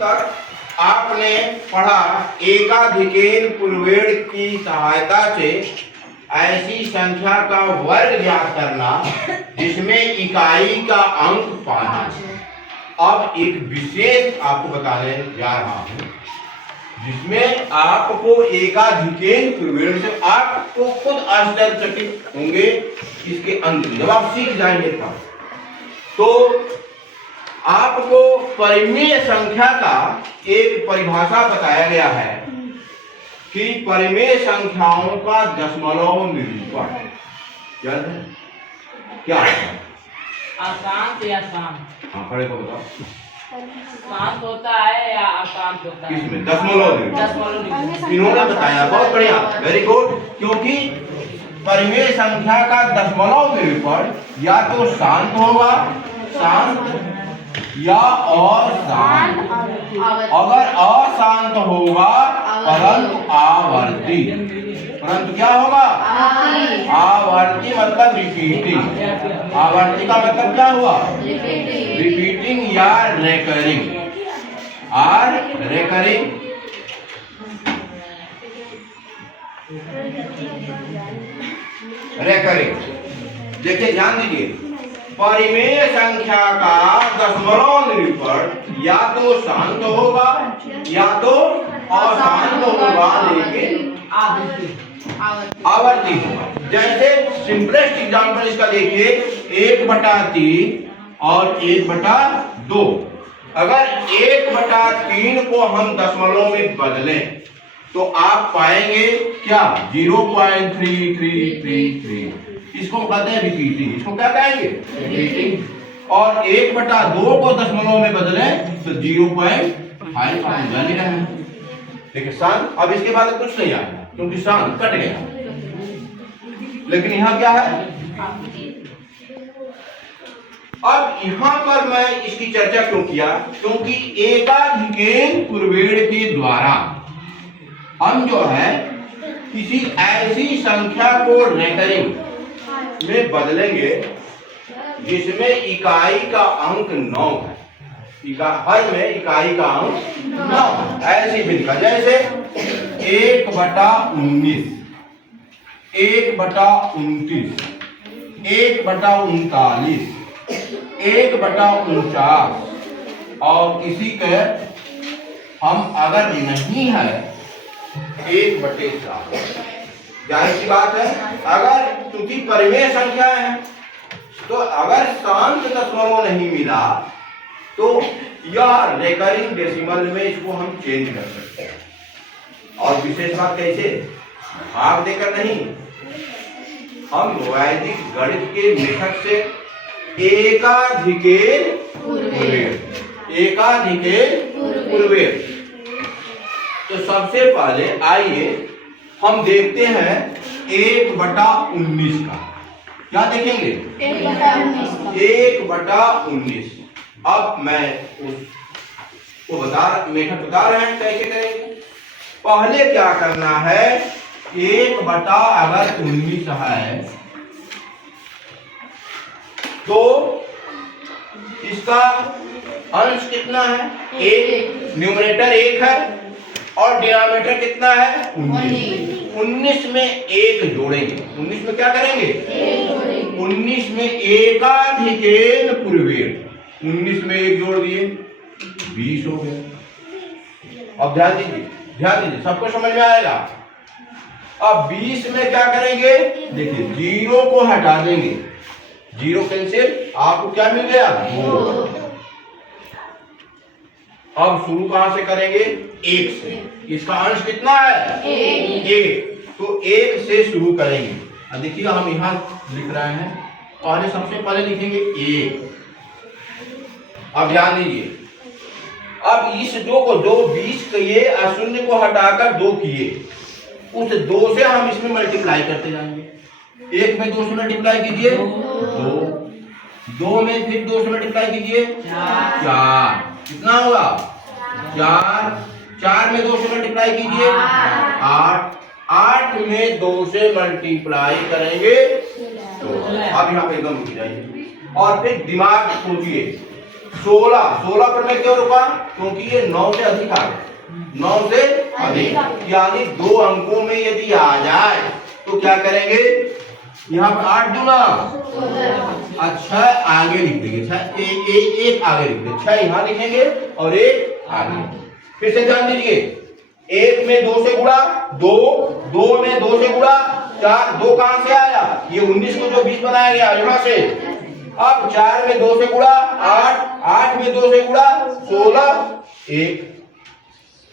तक आपने पढ़ा एकाधिकेन पूर्वेण की सहायता से ऐसी संख्या का वर्ग ज्ञात करना जिसमें इकाई का अंक पाना। अब एक विशेष आपको बताने जा रहा हूं जिसमें आपको एकाधिकेन पूर्वेण से आपको खुद आश्चर्यचकित होंगे इसके अंत में जब आप सीख जाएंगे तो आपको परिमेय संख्या का एक परिभाषा बताया गया है कि परिमेय संख्याओं का दशमलव निरूपण क्या है? अशांत या शांत? हाँ, खड़े को बताओ। शांत होता है या अशांत होता है? किसमें? दशमलव निरूपण। इन्होंने बताया, बहुत बढ़िया, वेरी गुड। क्योंकि परिमेय संख्या का दशमलव निरूपण या तो शांत होगा, शांत या अशांत। अगर अशांत होगा परंतु आवर्ती, परंतु क्या होगा? आवर्ती मतलब रिपीटिंग। आवर्ती का मतलब क्या हुआ? रिपीटिंग या रेकरिंग। Are recurring recurring. देखिए, ध्यान दीजिए, परिमेय संख्या का दशमलव निरूपण या तो शांत होगा या तो अशांत होगा, लेकिन आवर्ती होगा। जैसे सिंपलेस्ट एग्जांपल इसका देखिए, 1/3 और 1/2। अगर 1/3 को हम दशमलव में बदलें तो आप पाएंगे क्या? 0.3333। इसको कहते हैं रिपीटिंग। इसको क्या कहेंगे? रिपीटिंग। और 1/2 को दशमलव में बदलें तो 0.5 हम जान ही रहे हैं। देखिए, शांत। अब इसके बाद कुछ नहीं आएगा क्योंकि शांत कट गया, लेकिन यहाँ क्या है? अब यहाँ पर मैं इसकी चर्चा क्यों किया? क्योंकि एकाधिकेन पूर्वेण के द्वारा हम जो है किसी ऐसी संख्या को रेकरिंग में बदलेंगे जिसमें इकाई का अंक 9 है। हर में इकाई का अंक 9 है। ऐसी भिन्नता जैसे 1/19, 1/29, 1/39, 1/49 और किसी के हम अगर नहीं है 1/4। जाहिर सी बात है, अगर क्योंकि परिमेय संख्या है तो अगर शांत दशमलव नहीं मिला तो यह रेकरिंग डेसिमल में इसको हम चेंज कर सकते हैं। और विशेष बात कैसे? भाग देकर नहीं, हम वैदिक गणित के मेथड से एकाधिकेन पूर्वेण, एकाधिकेन पूर्वेण। तो सबसे पहले आइए हम देखते हैं 1/19 का। क्या देखेंगे? 1/19। अब मैं उसको मेथड बता रहे हैं कैसे करेंगे। पहले क्या करना है? 1/19 है तो इसका अंश कितना है? 1। न्यूमरेटर 1 है और डिनोमिनेटर कितना है? 19। 19 में 1 जोड़ेंगे। 19 में क्या करेंगे? 19 में एकाधिकेन पूर्वेण। 19 में 1 जोड़ दिए, 20 हो गया। अब ध्यान दीजिए, सबको समझ में आएगा। अब 20 में क्या करेंगे? देखिए, 0 को हटा देंगे, 0 कैंसिल, आपको क्या मिल गया? 2। अब शुरू कहां से करेंगे? 1 से। इसका अंश कितना है? 1। तो 1 से शुरू करेंगे। अब देखिए, हम यहां लिख रहे हैं, पहले सबसे पहले लिखेंगे 1। अब ध्यान दीजिए, अब इस 2 को 20 किए और 0 को हटाकर 2 किए, उस 2 से हम इसमें मल्टीप्लाई करते जाएंगे। 1 में 2 से मल्टीप्लाई कीजिए 2, 2 में फिर 2 से मल्टीप्लाई कीजिए 4, कितना होगा? 4, 4 में 2 से मल्टीप्लाई कीजिए 8, 8 में 2 से मल्टीप्लाई करेंगे तो अब यहाँ पे एकदम रुक जाइए और फिर दिमाग सोचिए 16 पर मैं क्यों रुका? क्योंकि ये 9 से अधिक आ गया, 9 से अधिक, यानी 2 अंकों में यदि आ जाए तो क्या करेंगे? यहाँ पर 8 दूना, अच्छा आगे लिख देंगे, एक आगे लिख देंगे, 6 यहाँ लिखेंगे और 1 आगे। फिर से ध्यान दीजिए, 1 में 2 से गुणा 2, 2 में 2 से गुणा 4, 2 कहां से आया? ये 19 को जो 20 बनाया गया यहाँ से। अब 4 में 2 से गुणा 8, 8 में 2 से गुणा 16, 1।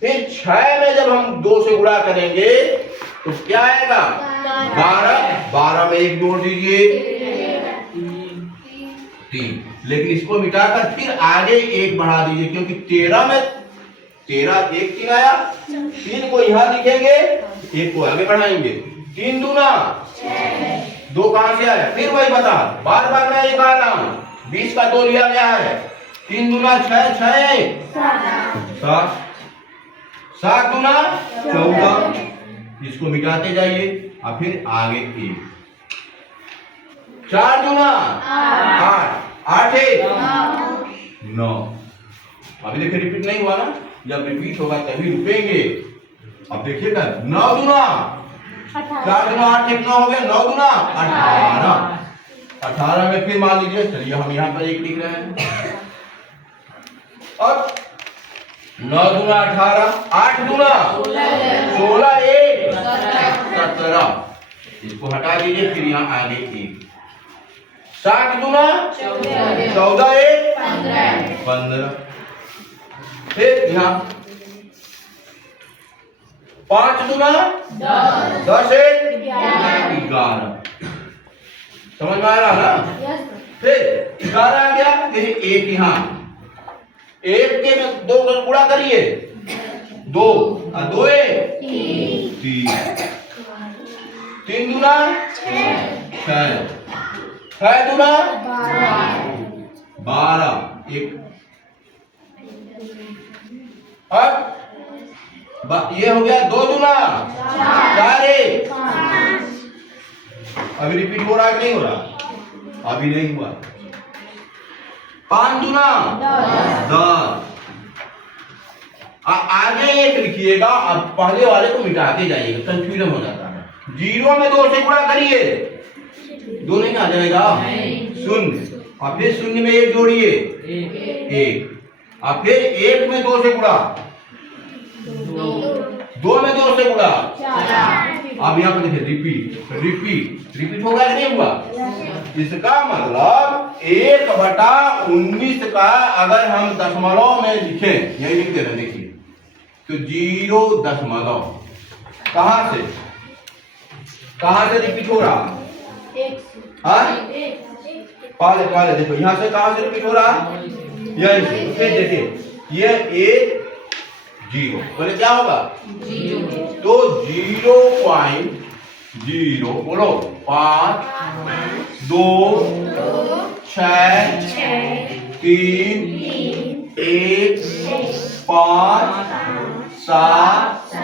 फिर 6 में जब हम 2 से गुणा करेंगे तो क्या आएगा? 12, 12 में 1 जोड़ दीजिए 3। लेकिन इसको मिटाकर फिर आगे 1 बढ़ा दीजिए, क्योंकि 13 में 13 1 3 आया, 3 को यहाँ लिखेंगे, 1 को आगे बढ़ाएंगे, 3 दूना 2 कहां से आया? फिर वही बता, बार बार मैं ये कह रहा हूं, 20 का 2 लिया गया है, 3 दूना 6, 7, 7 दूना 14, इसको मिटाते जाइए और फिर आगे 1, 4 दूना 8, 8 1 9। अभी देखिए रिपीट नहीं हुआ ना, जब रिपीट होगा तभी रुकेंगे। अब देखिएगा 9 दूना 4 दूना 8 1 9 हो गया, 9 दूना 18, 18 में फिर मान लीजिए, चलिए हम यहाँ पर 1 लिख रहे हैं। अब 9 दूना 18, 8 दूना 16, 1 17, इसको हटा दीजिए, फिर यहाँ आगे 1, 7 दूना 14, 1 15, फिर यहाँ 5 दूना 10, 1 11। समझ में आ रहा ना? फिर 11 आ गया, फिर 1 यहाँ, 1 के में 2 को गुणा करिए, 2 और 2 3, 3 दूना 6, 6 दूना 12, 1। अब ये हो गया 2 दूना 4, 1। अभी रिपीट हो रहा है कि नहीं हो रहा? अभी नहीं हुआ। 5 दूना 10। आगे 1 लिखिएगा, अब पहले वाले को मिटाते जाइएगा, कंफ्यूजन हो जाता है। 0 में 2 से गुणा करिए, 2 नहीं आ जाएगा, 0, और फिर 0 में 1 जोड़िए 1, और फिर 1 में 2 से गुणा, 2 में 2 से गुणा। अब यहाँ पर देखिए रिपीट रिपीट रिपीट होगा कि नहीं हुआ? इसका मतलब 1/19 का अगर हम दशमलव में लिखें, यही लिखते रहे, देखिए तो 0 दशमलव कहां से रिपीट हो रहा? पहले देखो यहाँ से कहां से रिपीट हो रहा? यही से। फिर देखिए ये 1 0, बोले क्या होगा? 0। तो 0.0 बोलो 5 2 6 3 1 5 7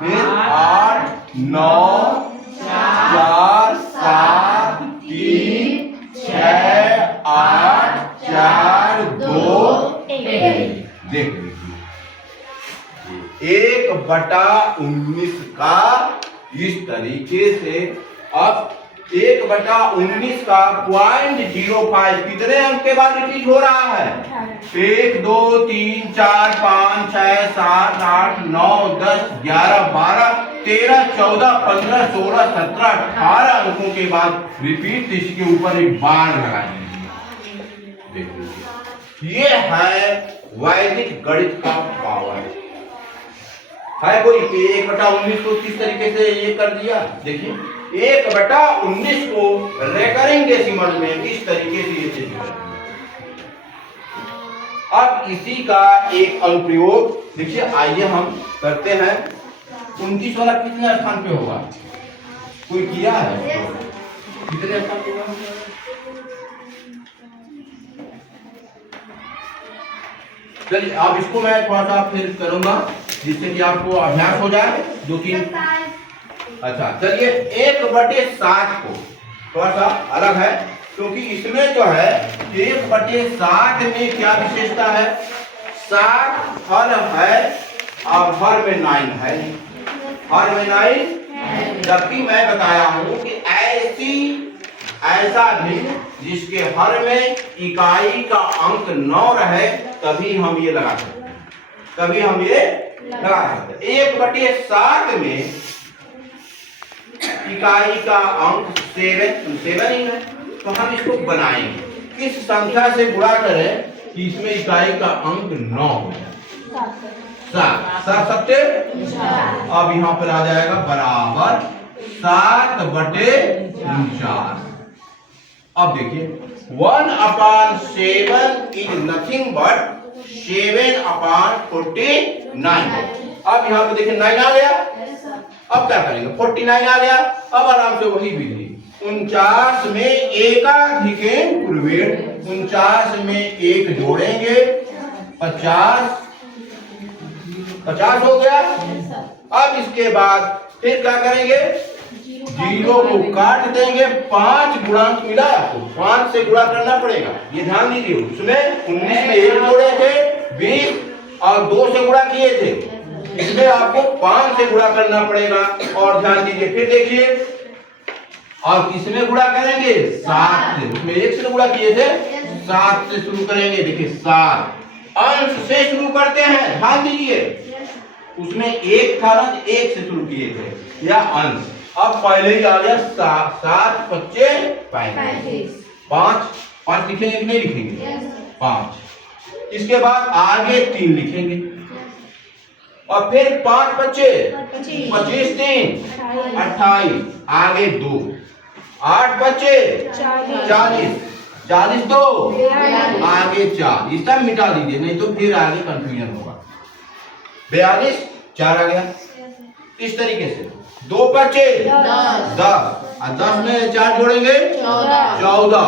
फिर 8 9 4 7 3 6 8 4 2 1। देख 1/19 का इस तरीके से। अब 1/19 का 0.05 कितने अंक के बाद रिपीट हो रहा है? 1 2 3 4 5 6 7 8 9 10 11 12 13 14 15 16 17 18 अंकों के बाद रिपीट। इसके ऊपर एक बाण लगा दीजिए। ये है वैदिक गणित का पावर। है कोई 1/19 को किस तरीके से ये कर दिया? देखिए 1/19 को रेकरिंग डेसिमल में इस तरीके से ये चीज कर दिया। अब इसी का एक अनुप्रयोग देखिए, आइए हम करते हैं। 29 वाला कितने स्थान पे होगा? कोई किया है? कितने स्थान पे होगा? चलिए अब इसको मैं थोड़ा सा फिर करूंगा जिससे कि आपको अभ्यास हो जाए 2-3। अच्छा चलिए 1/7 को थोड़ा सा अलग है। क्योंकि इसमें जो है 1/7 में क्या विशेषता है, 7 हर है और हर में 9 है, हर में 9, जबकि मैं बताया हूं कि ऐसा भी जिसके हर में इकाई का अंक 9 रहे तभी हम ये लगा सकते हैं, तभी हम ये लगा सकते हैं। 1/7 में इकाई का अंक 7 ही है, तो हम इसको बनाएंगे, किस संख्या से गुणा करें कि इसमें इकाई का अंक 9 हो जाए, 7 सबसे। अब यहाँ पर आ जाएगा बराबर 7/4। अब देखिए 1/7 इज नथिंग बट 7/49। अब यहाँ पे देखिए 9 आ गया। अब क्या करेंगे, 49 आ गया। अब आराम से वही विधि, 49 में एकाधिकेन पूर्वेण, 49 में 1 जोड़ेंगे, 50 हो गया। अब इसके बाद फिर क्या करेंगे, 0 को काट देंगे, 5 गुणांक मिला आपको, 5 से गुणा करना पड़ेगा, ये ध्यान दीजिए। उसमें 19 में 1 जोड़े थे, 20 और 2 से गुणा किए थे, इसमें आपको 5 से गुणा करना पड़ेगा। और ध्यान दीजिए फिर देखिए, और किसमें गुणा करेंगे, 7 से, उसमें 1 से गुणा किए थे, 7 से शुरू करेंगे। देखिए 7 अंश से शुरू करते हैं, ध्यान दीजिए, उसमें 1 था ना, 1 से शुरू किए थे या अंश। अब पहले ही आ गया 7 5 35, 5 लिखेंगे कि नहीं लिखेंगे, 5। इसके बाद आगे 3 लिखेंगे और फिर 5 25, 25 3 28, आगे 2, 8 25 40, 40 2 आगे 4, ये सब मिटा दीजिए, नहीं तो फिर आगे कंफ्यूजन होगा। 42 4 आ गया। इस तरीके से 2 25 10 और 10 में 4 जोड़ेंगे 14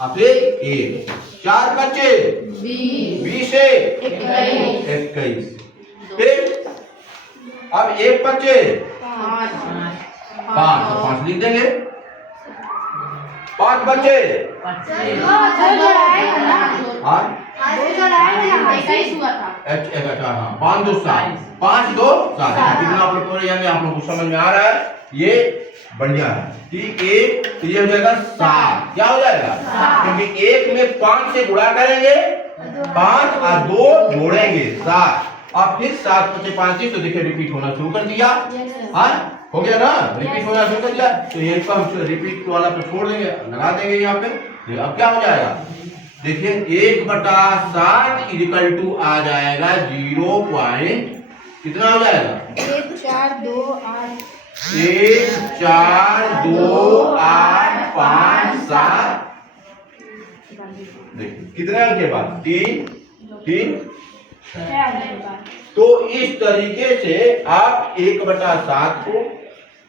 और फिर 1, 4 25 20 21, फिर अब 1 25 5, तो 5 लिख देंगे, 5 बच्चे हाँ 5 2 7, 5 2 7, कितना आप लोग को समझ में आ रहा है, ये बढ़िया है। ठीक, एक ये हो जाएगा 7, क्या हो जाएगा, क्योंकि 1 में 5 से गुणा करेंगे, 5 और 2 जोड़ेंगे 7, और फिर 7 5 35, तो देखिए रिपीट होना शुरू कर दिया। हाँ हो गया ना, रिपीट होना शुरू कर दिया, तो ये को हम रिपीट वाला पे छोड़ देंगे, लगा देंगे यहाँ पे। अब क्या हो जाएगा, देखिए 1/7 इक्वल टू आ जाएगा 0 पॉइंट कितना हो जाएगा, 1 4 2 8 1 4 2 8 5 7, देखिए कितने अंक के बाद 3 तो इस तरीके से आप 1/7 को,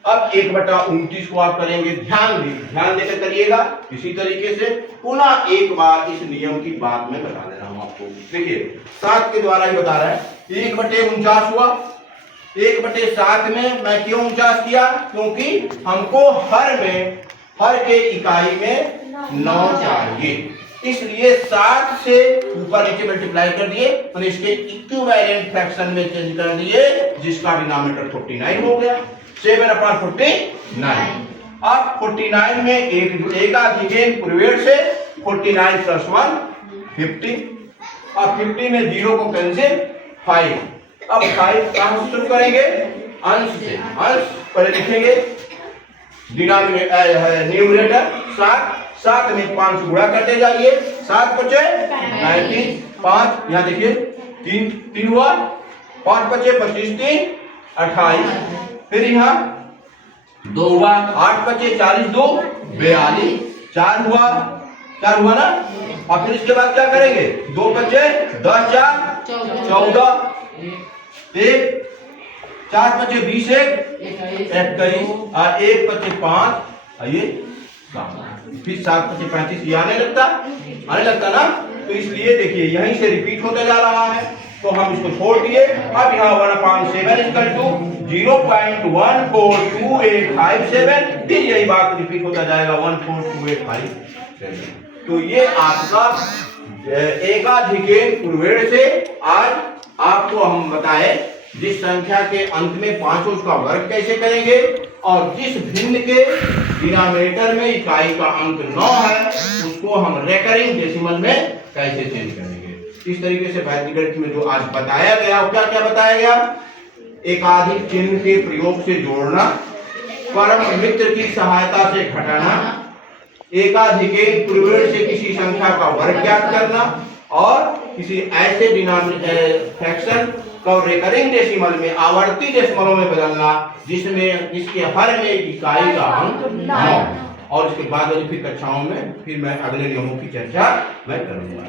अब 1/29 को आप करेंगे। ध्यान देकर करिएगा। इसी तरीके से पुनः एक बार इस नियम की बात में बता दे रहा हूं आपको। देखिए 7 के द्वारा ही बता रहा है, 1/49 हुआ। 1/7 में मैं क्यों 49 किया, क्योंकि हमको हर के इकाई में 9 चाहिए, इसलिए 7 से ऊपर नीचे मल्टीप्लाई कर दिए और इसके इक्विवेलेंट फ्रैक्शन में चेंज कर दिए, जिसका डिनोमिनेटर 49 हो गया, 7/49। अब 49 में एक अधिकेन पूर्वेण से 49 + 1 50, अब 50 में 0 को कैंसिल 5। अब 5 कहां से शुरू करेंगे, अंश से। अंश पहले लिखेंगे, न्यूमरेटर 7 में 5 गुणा करते जाइए, 7 5 35, 5 यहाँ देखिए 3 हुआ, 5 5 25 3 28, फिर यहाँ 2 हुआ, 8 5 40 2 42, 4 हुआ ना। और फिर इसके बाद क्या करेंगे, 2 5 10 4 14, 1 4 5 20 21 और 1 5 5 ये 7, फिर 7 5 35 ये आने लगता ना, तो इसलिए देखिए यहीं से रिपीट होता जा रहा है। तो हम इसको छोड़ दिए। अब यहाँ 1/7 इक्वल टू 0.142857, फिर यही बात रिपीट होता जाएगा 14285। तो ये आपका एकाधिके पूर्वेण से आज आपको हम बताए जिस संख्या के अंत में 5 उसका वर्ग कैसे करेंगे, और जिस भिन्न के डिनोमिनेटर में इकाई का अंक 9 है उसको हम रेकरिंग डेसिमल में कैसे चेंज करेंगे। इस तरीके से वैदिक गणित में जो आज बताया गया, क्या क्या बताया गया, एकाधिक चिन्ह के प्रयोग से जोड़ना, परम मित्र की सहायता से घटाना, एकाधिके पूर्वेण से किसी संख्या का वर्ग ज्ञात करना, और किसी ऐसे फ्रैक्शन को रेकरिंग डेसिमल में आवर्ती डेसिमलों में बदलना जिसमें इसके हर में इकाई का अंक 9। और इसके बाद वाली फिर कक्षाओं में फिर मैं अगले नियमों की चर्चा मैं करूंगा।